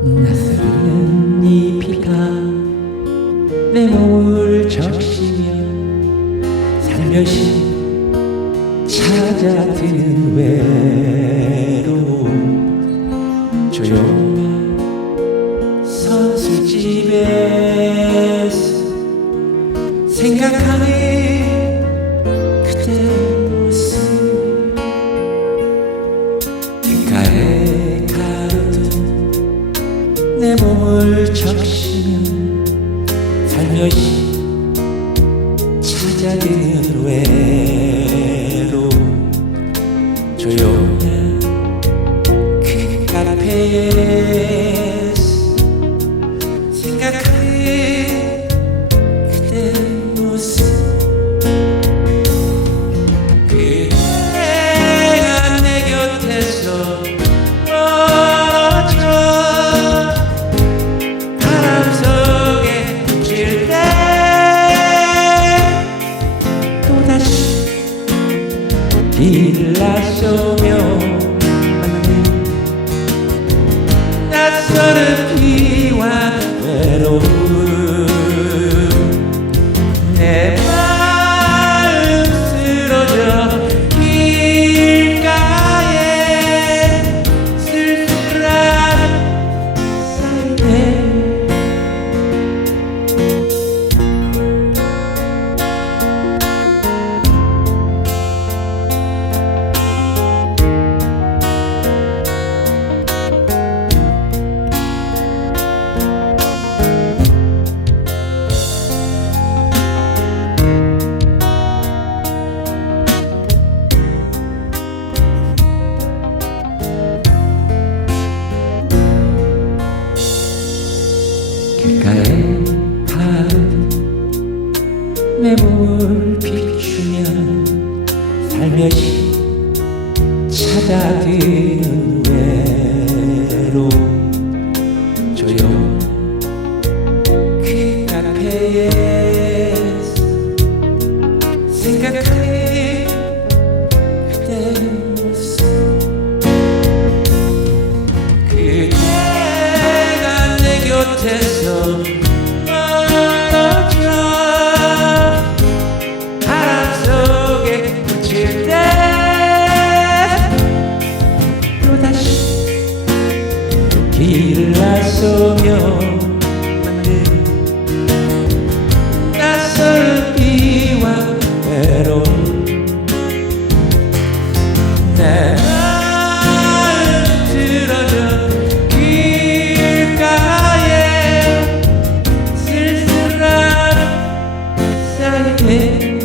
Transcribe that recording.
낯설은 이 비가 내 몸을 적시며 살며시 찾아드는 외로움. 조용한 선술집에서 생각하는 내 몸을 적시며 살며시 찾아드는 외 길을 나서며 낯설은 비와 외로움 내 몸을 비추면 살며시 찾아드는 길을 나서며 낯설은 비와 외로움. 내 사이에